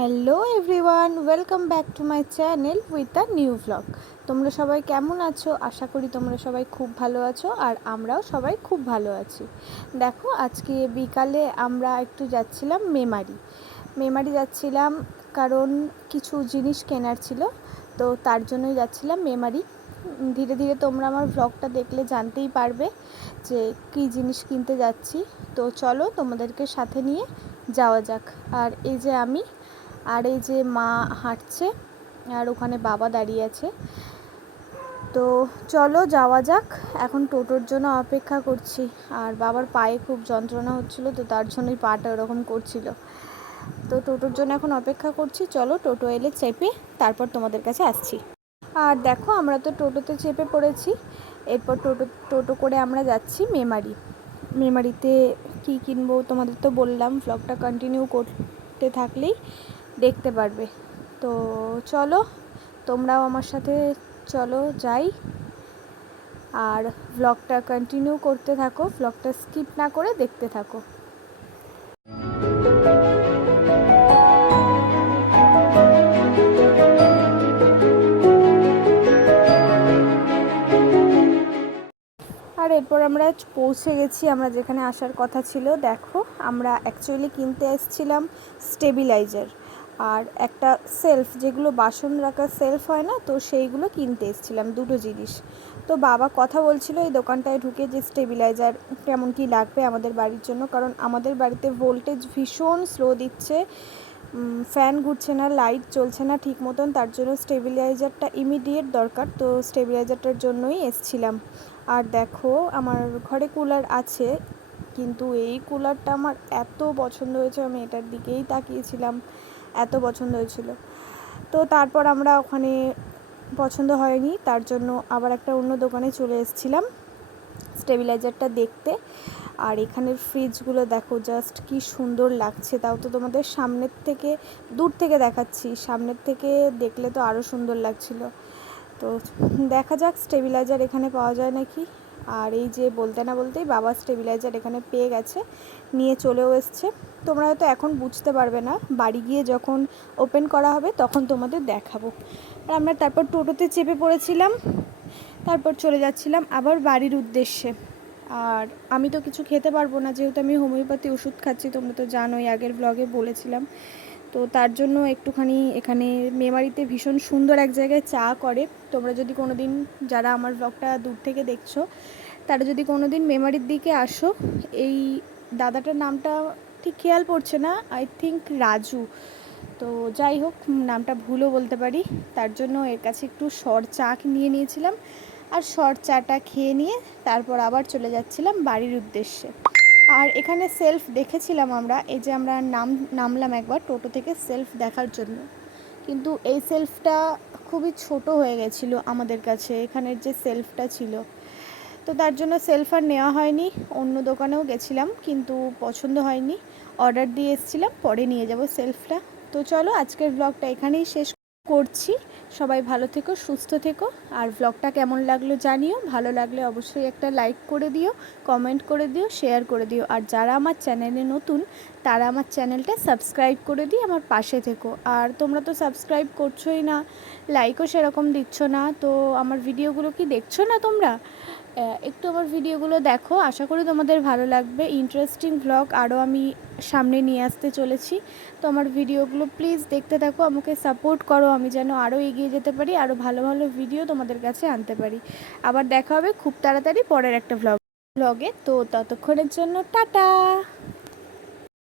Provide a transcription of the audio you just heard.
Hello everyone, welcome back to my channel with a new vlog. তোমরা সবাই কেমন আছো? আশা করি তোমরা সবাই খুব ভালো আছো, আর আমরাও সবাই খুব ভালো আছি। দেখো, আজকে বিকালে আমরা একটু যাচ্ছিলাম মেমারি যাচ্ছিলাম, কারণ কিছু জিনিস কেনার ছিল। তো তার জন্যই যাচ্ছিলাম মেমারি। ধীরে ধীরে তোমরা আমার ভ্লগটা দেখলে জানতেই পারবে যে কী জিনিস কিনতে যাচ্ছি। তো চলো তোমাদেরকে সাথে নিয়ে যাওয়া যাক। আর এই যে আমি, আর এই যে মা হাঁটছে, আর ওখানে বাবা দাঁড়িয়ে আছে। তো চলো যাওয়া যাক। এখন টোটোর জন্য অপেক্ষা করছি, আর বাবার পায়ে খুব যন্ত্রণা হচ্ছিলো, তো তার জন্যই পাটা ওরকম করছিল। তো টোটোর জন্য এখন অপেক্ষা করছি। চলো টোটো এলে চেপে তারপর তোমাদের কাছে আসছি। আর দেখো, আমরা তো টোটোতে চেপে পড়েছি। এরপর টোটো করে আমরা যাচ্ছি মেমারিতে কী কিনবো তোমাদের তো বললাম, ভ্লগটা কন্টিনিউ করতে থাকলেই দেখতে পারবে। তো চলো তোমরাও আমার সাথে চলো যাই, আর ভ্লগটা কন্টিনিউ করতে থাকো, ভ্লগটা স্কিপ না করে দেখতে থাকো। আর এরপর আমরা পৌঁছে গেছি আমরা যেখানে আসার কথা ছিল। দেখো, আমরা অ্যাকচুয়ালি কিনতে এসেছিলাম স্টেবিলাইজার আর একটা সেলফ, যেগুলো বাসন রাখার সেলফ হয় না, তো সেইগুলো কিনতে এসেছিলাম, দুটো জিনিস। তো বাবা কথা বলছিল এই দোকানটায় ঢুকে যে স্টেবিলাইজার কেমন কী লাগবে আমাদের বাড়ির জন্য, কারণ আমাদের বাড়িতে ভোল্টেজ ভীষণ স্লো দিচ্ছে, ফ্যান ঘুরছে না, লাইট চলছে না ঠিক মতন, তার জন্য স্টেবিলাইজারটা ইমিডিয়েট দরকার। তো স্টেবিলাইজারটার জন্যই এসছিলাম। আর দেখো, আমার ঘরে কুলার আছে, কিন্তু এই কুলারটা আমার এত পছন্দ হয়েছে, আমি এটার দিকেই তাকিয়েছিলাম, এত পছন্দ হয়েছিল। তো তারপর আমরা ওখানে পছন্দ হয়নি, তার জন্য আবার একটা অন্য দোকানে চলে এসেছিলাম স্টেবিলাইজারটা দেখতে। আর এখানের ফ্রিজগুলো দেখো, জাস্ট কি সুন্দর লাগছে। তাও তো তোমাদের সামনের থেকে, দূর থেকে দেখাচ্ছি, সামনের থেকে দেখলে তো আরও সুন্দর লাগছিল। তো দেখা যাক স্টেবিলাইজার এখানে পাওয়া যায় নাকি। আর এই যে বলতে না বলতেই বাবা স্টেবিলাইজার এখানে পেয়ে গেছে, নিয়ে চলেও এসছে। তোমরা হয়তো এখন বুঝতে পারবে না, বাড়ি গিয়ে যখন ওপেন করা হবে তখন তোমাদের দেখাবো। আর আমরা তারপর টোটোতে চেপে পড়েছিলাম, তারপর চলে যাচ্ছিলাম আবার বাড়ির উদ্দেশ্যে। আর আমি তো কিছু খেতে পারবো না, যেহেতু আমি হোমিওপ্যাথি ওষুধ খাচ্ছি, তোমরা তো জানোই, আগের ব্লগে বলেছিলাম। তো তার জন্য একটুখানি এখানে মেমারিতে ভীষণ সুন্দর এক জায়গায় চা করে। তোমরা যদি কোনো দিন, যারা আমার ব্লগটা দূর থেকে দেখছো, তারা যদি কোনো দিন মেমারির দিকে আসো, এই দাদাটার নামটা ঠিক খেয়াল পড়ছে না, আই থিঙ্ক রাজু। তো যাই হোক, নামটা ভুলও বলতে পারি, তার জন্য এর কাছে একটু সর চা নিয়ে নিয়েছিলাম। আর সর চাটা খেয়ে নিয়ে তারপর আবার চলে যাচ্ছিলাম বাড়ির উদ্দেশ্যে। আর এখানে সেলফ দেখেছিলাম আমরা, এই যে আমরা নামলাম একবার টোটো থেকে সেলফ দেখার জন্য, কিন্তু এই সেলফটা খুবই ছোট হয়ে গেছিলো আমাদের কাছে, এখানের যে সেলফটা ছিল। তো তার জন্য সেলফ আর নেওয়া হয়নি, অন্য দোকানেও গেছিলাম কিন্তু পছন্দ হয়নি, অর্ডার দিয়ে এসেছিলাম, পরে নিয়ে যাব সেলফটা। তো চলো আজকের ব্লগটা এখানেই শেষ করছি। সবাই ভালো থেকো, সুস্থ থেকো। আর ব্লগটা কেমন লাগলো জানিও, ভালো লাগলে অবশ্যই একটা লাইক করে দিও, কমেন্ট করে দিও, শেয়ার করে দিও। আর যারা আমার চ্যানেলে নতুন, তারা আমার চ্যানেলটা সাবস্ক্রাইব করে দিয়ে আমার পাশে থেকো। আর তোমরা তো সাবস্ক্রাইব করছোই না, লাইকও সেরকম দিচ্ছ না, তো আমার ভিডিওগুলো কি দেখছো না তোমরা? একটু আমার ভিডিওগুলো দেখো, আশা করি তোমাদের ভালো লাগবে। ইন্টারেস্টিং ভ্লগ আরও আমি সামনে নিয়ে আসতে চলেছি। তো আমার ভিডিওগুলো প্লিজ দেখতে থাকো, আমাকে সাপোর্ট করো, আমি যেন আরও এগিয়ে যেতে পারি, আরও ভালো ভালো ভিডিও তোমাদের কাছে আনতে পারি। আবার দেখা হবে খুব তাড়াতাড়ি পরের একটা ভ্লগে। তো ততক্ষণের জন্য টাটা।